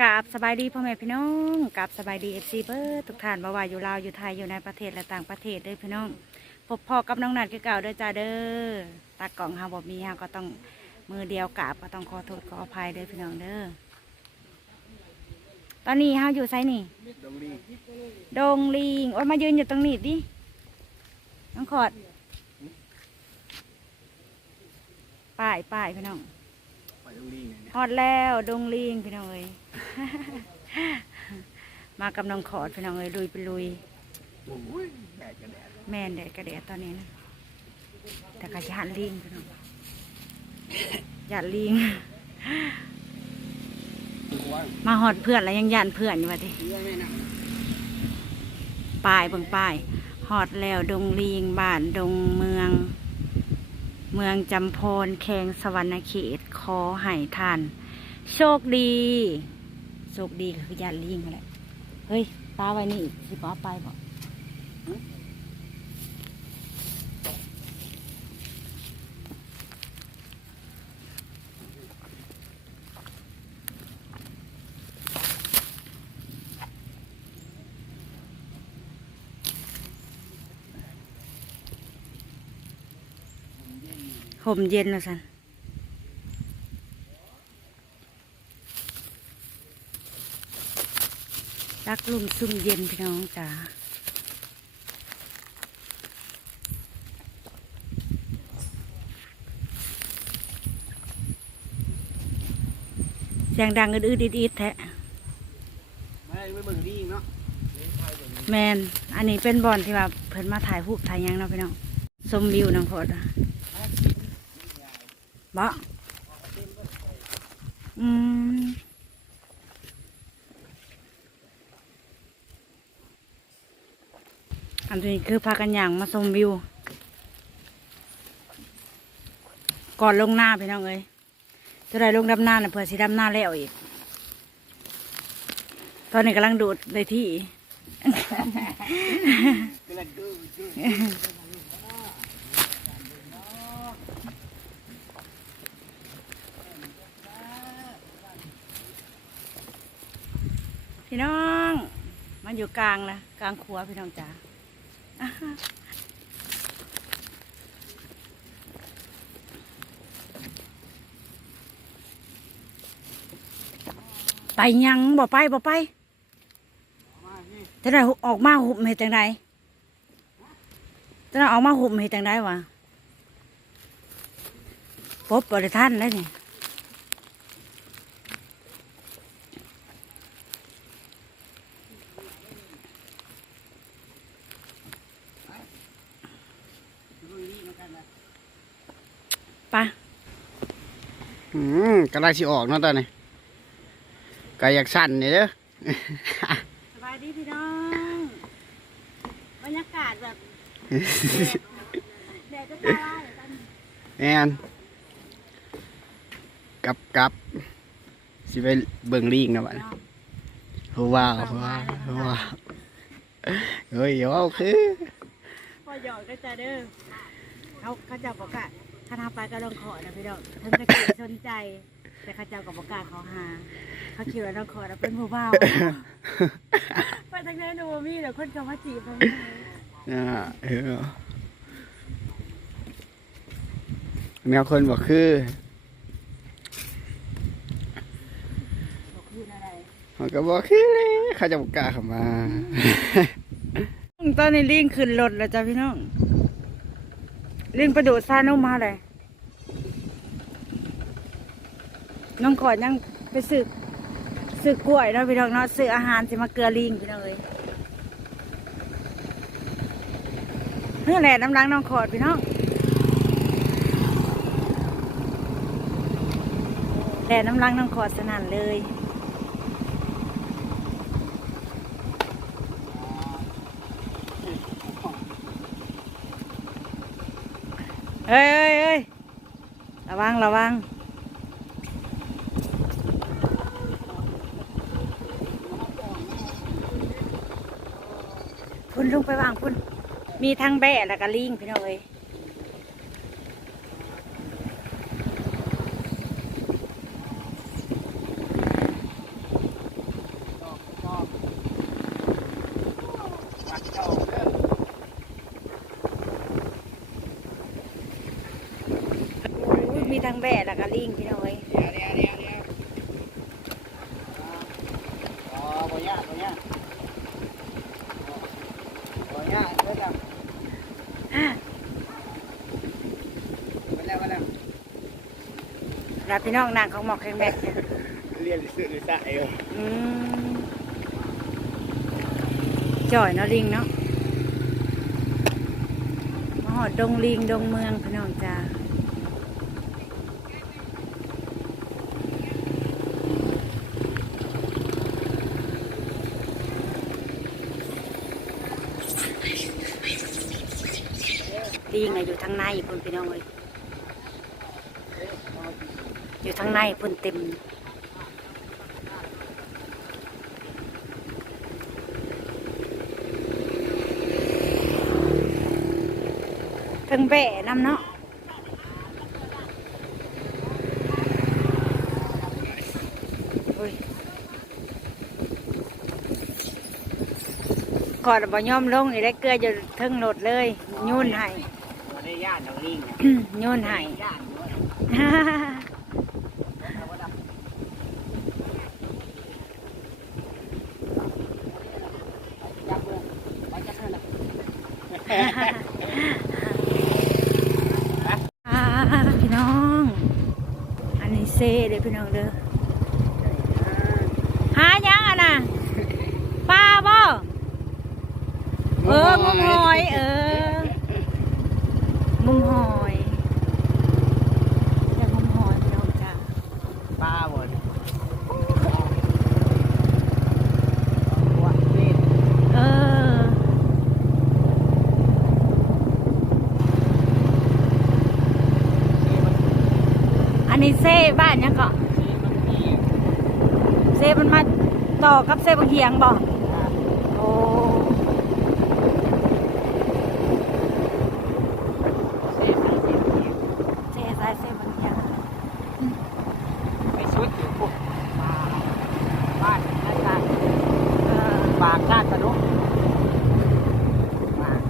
กราบสบายดีพ่อแม่พี่น้องกราบสบายดีเอฟซีเบิร์ทุกท่านบ่ว่าอยู่ลาวอยู่ไทยอยู่ในประเทศและต่างประเทศเด้อพี่น้องพบพ่อกับน้องนัดคือเก่าเด้อจ้าเด้อตากล่องเฮาบ่มีเฮาก็ต้องมือเดียวกราบก็ต้องขอโทษขออภัยเด้อพี่น้องเด้อตอนนี้เฮาอยู่ไซนี่ดงลีดงลิงโอ้ยมายืนอยู่ตรงนี้ดิน้องขอดป้ายป้ายพี่น้องไปดงลีไงเนี่ยฮอดแล้วดงลิงพี่น้องเอ้ย มากับน้องขอดพี่น้องเอ้ยลุยไปลุยโอ้ยแดดก็แดดแม่นแดดกระแดดตอนนี้นะ แต่ก็ยานลิงพี่น้องยานลิงตัวมาหอดเพื่อนแล้วยังยานเพื่อนอยู่ว่าดิเรื่องไม่นะป้ายเบิ่งป้ายหอดแล้วดงลิงบ้านดงเมือง เมืองจำพรแขงสวรรณเขตขอให้ทาน โชคดี โชคดีก็คือยานลิงแหละเฮ้ยตาไว้นี่อีกสิป้าไปบอกห่มเย็นแล้วสัน รักลุ่มซุ่มเย็นพี่น้องจ๋าเสียงดังอืดๆอีดๆแท้ไม่ไม่เบิ่งดีเนาะแมนอันนี้เป็นบอลที่ว่าเพิ่นมาถ่ายรูปถ่ายหยังเนาะพี่น้องชมวิวน้องโคตรอะบ่อืม อันนี้คือพากันอย่างมาชมวิว ก่อนลงหน้าพี่น้องเอ้ยจะได้ลงดำหน้าน่ะเผื่อสิดำหน้าแล้วอีก ตอนนี้กำลังดูดเลยที่พี่น้อง มันอยู่กลางนะกลางครัวพี่น้องจ๋า ไปยังบ่ไปบ่ไปมาพี่จะไดออกมาหุบเหตุจังใดจะไดออกมาหุบเหตุจังใดวะปบบริท่านได้วนี่ ดูดีเหมือนกันนะ ไปะ อืมกระไรสิออกเนาะตอนนี้กายอยากสั่นนี่เด้อ สบายดีพี่น้องบรรยากาศแบบแดดก็ตาลายตอนนี้แม่นกลับกลับสิไปเบิ่งลิงนะบัดนี้เนาะโอ้ว้าวว้าวว้าวเฮ้ยว้าวคือพอหยอกก็จะเด้อเขาเขาเจ้าบอก ว่าคณะไปก็ลองขอนะพี่น้องเพิ่นก็เกลียดสนใจ แต่เขาเจ้ากับบอกกล้าเขาหา เขาคิดว่าน้องขอนะเป็นผู้บ่าวไปทางไหนหนูบ่มีเดี๋ยวคนเขามาจีบทางนี้อ่าเออแมวคนบอกคือบอกคืนอะไรมันก็บอกคือเลยเขาจะบอกกล้าเข้ามา ตอนนี้ลิงขึ้นรถแล้วจ้ะพี่น้อง ลิงประโดดซานุ่มมาเลยน้องขอดยังไปสึกสึกกล้วยเนาะพี่น้องเนาะสึกอาหารสิมาเกลือลิงพี่น้องเลยเพื่อแหละน้ำล้างน้องขอดพี่น้องแหละน้ำล้างน้องขอดสนั่นเลย เอ้ยเอ้ยเอ้ยระวังระวังคุณลงไปวางคุณมีทั้งแบะแล้วก็ลิงพี่น้องเอ้ย ทั้งแบะแล้วก็ลิงพี่น้องเอ้ยเดี๋ยวเดี๋ยวเดี๋ยวเดี๋ยวอ๋อบ่ยากบ่ยากบ่ยากเด้อจ้ะมาแล้วมาแล้วแล้วพี่น้องนางของหมอกแข็งแบกเรียนสื่อสายเอออืมจ่อยเนาะลิงเนาะมาหอดดงลิงดงเมืองพี่น้องจ้าลิ งอะอยู่ทางในพุ่นพี่น้องเลยอยู่ทางในพุ่นเต็มถึงแบะนำเนาะอุ้ยก่อนบ่ยอมลงอีได้เกลืออยู่เทึงรถเลย ยุ่นให้บ่ได้ย่านดอกลิงนะยุ่นให้ ย่านด้วยจับเบิ่งไปจับเท่านั้นอ่าพี่น้อง อันนี้เซ่เด้อพี่น้องเด้อหายังอะนะปลาบ่เอองมหอยเออง มหอยอยากงมหอยพี่น้องจ้าป้าบ่ดิว่าเล่นเออ อันนี้เซ่บ้านยังเกาะเซ่มันมาต่อกับเซ่บางเฮียงบ่โอ้เซ่สายเซ่บางเฮียง ไปชุดอยู่พวกป่าบ้านนั่นกัน เออ ปากคาดกระดุกปาก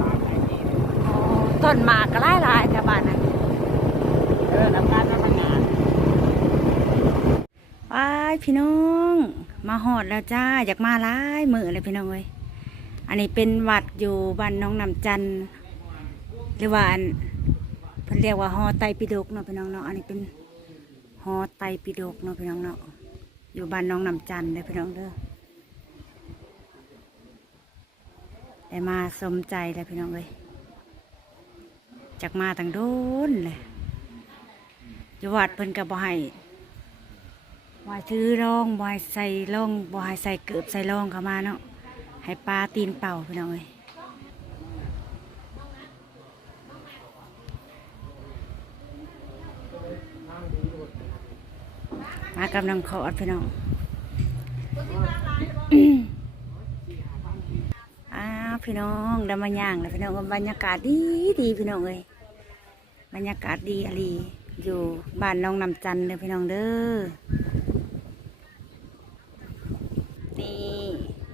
ปากไอ้นี่ โอ้ต้นหมายหลายๆจ้ะบ้านนั้นเออทำการทำงานว้ายพี่น้อง มาหอดแล้วจ้าอยากมาหลายมือเลยพี่น้องเอ้ยอันนี้เป็นวัดอยู่บ้านน้องนำจันหรือว่าอันเพิ่นเรียกว่าหอไตปิฎกเนาะพี่น้องเนาะอันนี้เป็นหอไตปิฎกเนาะพี่น้องเนาะอยู่บ้านน้องนำจันเด้อพี่น้องเด้อได้มาสมใจแล้วพี่น้องเอ้ย จากมาตั้งโดนเลยอยู่วัดเพิ่นก็บ่ให้บอยถือรองบอยใส่ร่องบอยใส่เกือบใส่ร่องเข้ามาเนาะให้ปลาตีนเป่าพี่น้องเอ้ยมากำลังขอดพี่น้อง พี่น้องดำมาย่างแล้วพี่น้องบรรยากาศดีดีพี่น้องเอ้ยบรรยากาศดีอลีอยู่บ้านน้องนำจันเด้อพี่น้องเด้อนี่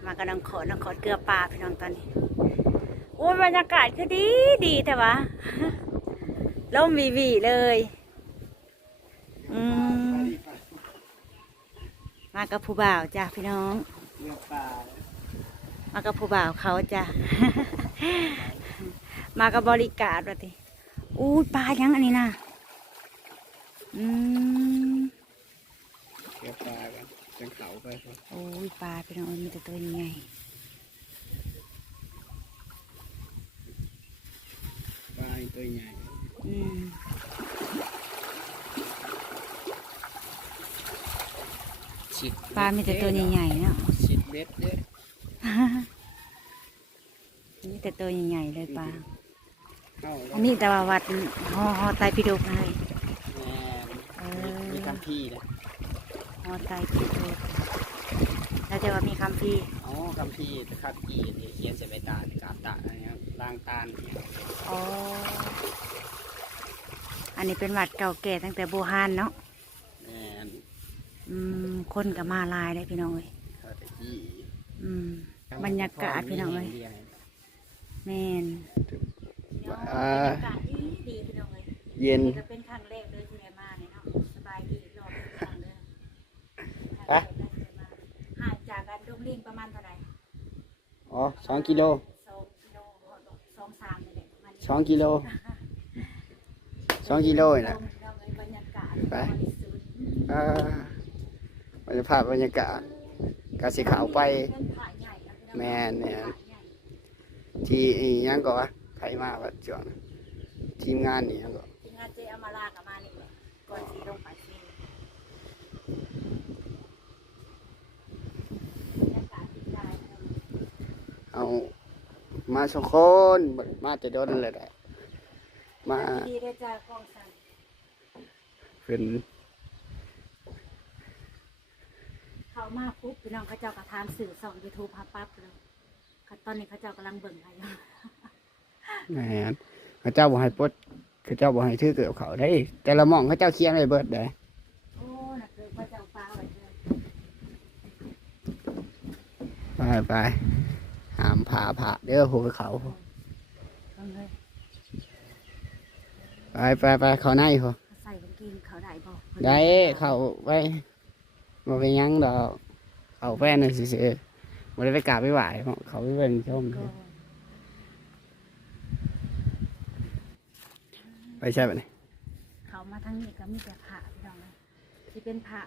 มากำลังขอนังขอเกลือปลาพี่น้องตอนนี้โอ้บรรยากาศคือดีดีแต่ว่าล่มวีวีเลยอืมมากับผู้บ่าวจ้ะพี่น้องเลือปลา มากับผู้บ่าวเขาจ้ะ มากับบริการว่าติอู้ยปลายังอันนี้นะอืมเลือกปลากันเป็นเขาไปครับโอ้ยปลาพี่น้องเอ้ยมีแต่ตัวใหญ่ปลาตัวใหญ่อืมชิดปลามีแต่ตัวใหญ่ๆเนาะชิดเบ็ดเด้ มีแต่ตัวใหญ่ๆเลยปลาเข้าอันนี้แต่ว่าวัดหอหอไตรปิฎกนะเลยแม่เอมีอมีคำพี่นะหอไตรปิฎกแล้วจะว่ามีคำพี่อ๋อคำพี่ตะครับพี่ที่เขียนใส่ใบตาลกาบตาอะไรเงี้ยล้างตาลเนี่ยอ๋ออันนี้เป็นวัดเก่าแก่ตั้งแต่โบราณเนาะแม่นอืมคนกับมาหลายเลยพี่น้องเอ้ยเขาตะกี้อืม บรรยากาศพี่น้องเลยแมนเย็นห่างจากกันโดมลิงประมาณเท่าไหร่อ๋อสองกิโลสองกิโลสองกิโลสองกิโลนี่นะบรรยากาศไป บรอ่าบรรยากาศกาศสีขาวไป แม่นเนี่ยผาใหญ่ที่อีหยังก็วะไผมาวัดจวนทีมงานนี่ยังก็ทีมงานเจเอามาลากับมานี่แหละก่อนสีลงไปซีบรรยากาศดีใจเอามาสองคนมาจะโดนเลยได้มาดีได้จ้ากล้องสั่นเป็น เขามาปุ๊บพี่น้องเขาเจ้ากระทามสื่อส่องยูทูบฮับปั๊บเลยเขาตอนนี้เขาเจ้ากำลังเบิ่งอะไรอยู่แหมนเขาเจ้าบ่ให้ปลดเขาเจ้าบ่ให้ถือเกี่ยวเขาได้ แต่ละหมองเขาเจ้าเคียงเลยเบิดได้โอ้น่ะคือพระเจ้าฟ้าไว้เลยไปไปหามผ่าผ่าเด้อหัวเขาเอาเลยไปไปไปเขาในพอเขาใส่กางเกงเขาได้บ่ได้เขาไป บ่ไปหยังดอกเขาแฟนน่ะสิเสือบ่ได้ไปกราบไปไหว้เขาไปเป็นชมก็ไปใช่ปะเนี่ยเขามาทางนี้ก็มีแต่ผ้าพี่น้องเลยที่เป็นผ้า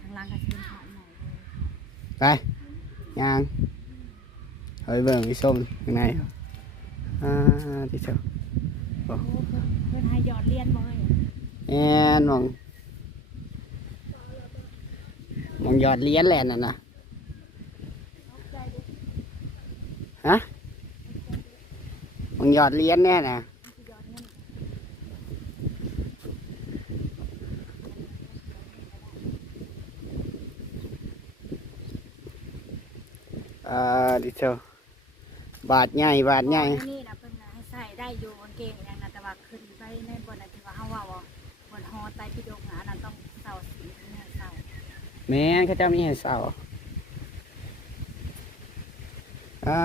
ทางล่างก็จะเป็นผ้าใหญ่เลยไปยางเอาไปเบิ่งไปส้มข้างในครับอ่าที่เจ้าโอ้เพิ่นเพิ่นให้ยอดเรียนบ่เอ้ยแอนมอง มองยอดเลี้ยนแหละนั่นนะฮะมองยอดเลี้ยนแน่นะอ่าดิเจ้าบาทใหญ่บาทใหญ่นี่นะเพิ่นน่ะให้ใส่ได้อยู่กางเกงอย่างนั้นแต่ว่าขึ้นไปในบนน่ะที่ว่าเฮาว่าบนฮอไตรพิฎกน่ะอันนั้นต้องเสาสี แม่นเขาเจ้ามีให้เศร้าอ่า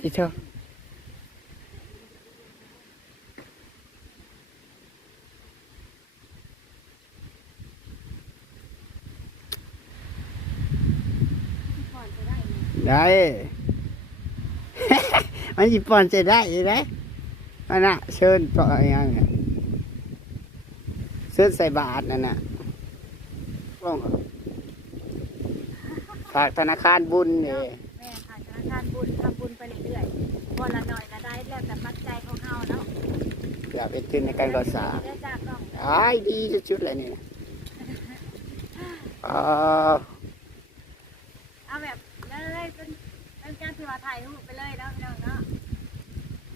ดิเจ้าก่อนจะได้นี่ได้มันจิปอนจะได้อยู่ได้อันน่ะเชิญปล่อยยังเนี่ยเชิญใส่บาทนั่นน่ะว่อง ฝากธนาคารบุญนี่แม่ค่ะธนาคารบุญทำบุญไปเรื่อยๆวันละหน่อยก็ได้แล้วแต่ปัจจัยของเฮาเนาะเพื่อเป็นทุนในการก่อสร้างได้จากน้องอ้ายดีชุดๆเลยนี่นะอ๋อเอาแบบเลยเป็นเป็นการที่ว่าถ่ายรูปไปเลยเนาะพี่น้องเนาะ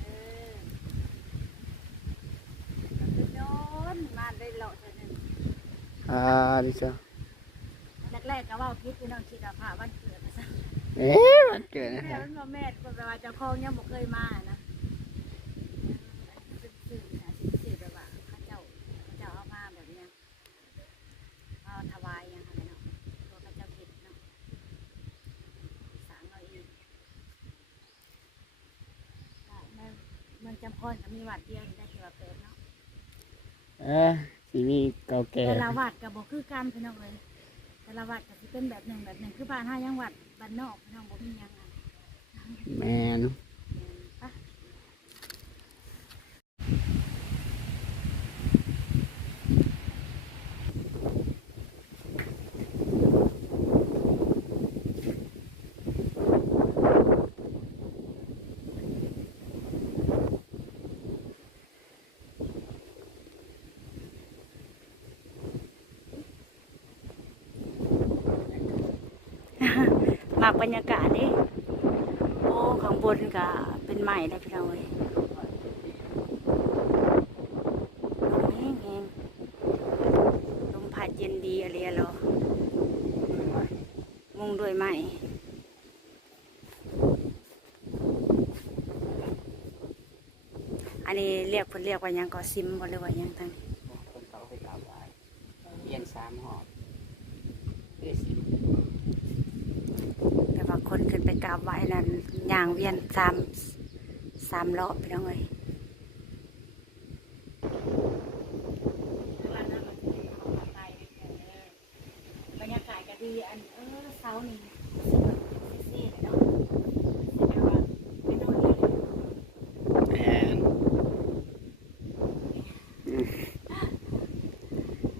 เออโดนมาได้เลาะเท่านั้นอ่าดิเจ้า แรกๆก็ว่าคิดพี่น้องคิดว่าพระวันเกิดนะซะเอ๊ะมันเกิดนะแม่ฮะมันบ่แม่นคนแปลว่าเจ้าของยังบ่เคยมานะเป็นสื่อนะสื่อแบบว่าเขาเจ้าเขาเจ้าเอามาแบบเนี้ยเอาถวายยังไงเนาะตัวเขาเจ้าเห็ดเนาะสร้างเอาเองก็แม่เมืองจำพรก็มีวัดเดียวนี่ได้ที่ว่าเปิดเนาะ เออสีมีเก่าแก่แต่ละวัดก็บ่คือกันพี่น้องเลย แต่ละวัดก็สิเป็นแบบหนึ่งแบบหนึ่งคือบ้านห้ายังวัดบ้านนอกพี่น้องบ่มีหยังอะแมน ไป หมักบรรยากาศดิโอ้ข้างบนก็เป็นใหม่ได้พี่น้องเอ้ยลมแห้งแห้งลมพัดเย็นดีอะไรเหรอมุงด้วยไม้อันนี้เรียกเพิ่นเรียกว่ายังก็ซิมบ่หรือว่ายังทางนี้คนเขาไปกราบไหว้เรียนสามหอบเรียนสิแต่ว่า คนขึ้นไปกราบไหว้นั่นย่างเวียนสามสามล้องเอ้ยบรรยากาศก็ดีอันเออเสานี่รู้สึกว่า เนาะสิแบบว่าไปนอนเลย แอน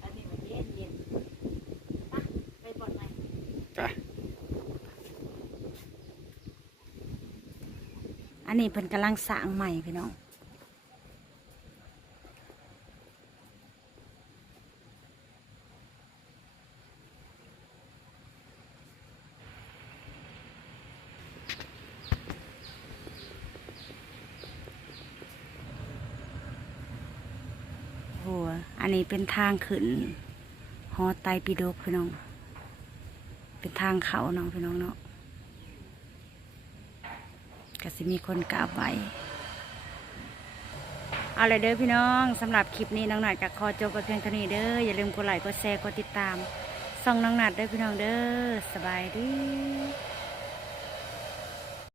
อันนี้มันเย็นเย็นปะไปบ่อนไหม จ้ะ อั นี้เพิ่นกำลังสร้างใหม่พี่น้องหัวอันนี้เป็นทางขึ้นหอไตปิฎกพี่น้อง เป็นทางเขาเนาะพี่น้องเนาะ ก็สิมีคนกราบไหวเอาเลยเด้อพี่น้องสำหรับคลิปนี้น้องหนัดกับคอจบกับเพียงเท่านี้เด้ออย่าลืมกดไลค์กดแชร์กดติดตามส่องน้องหนัดเด้อพี่น้องเด้อสบายดี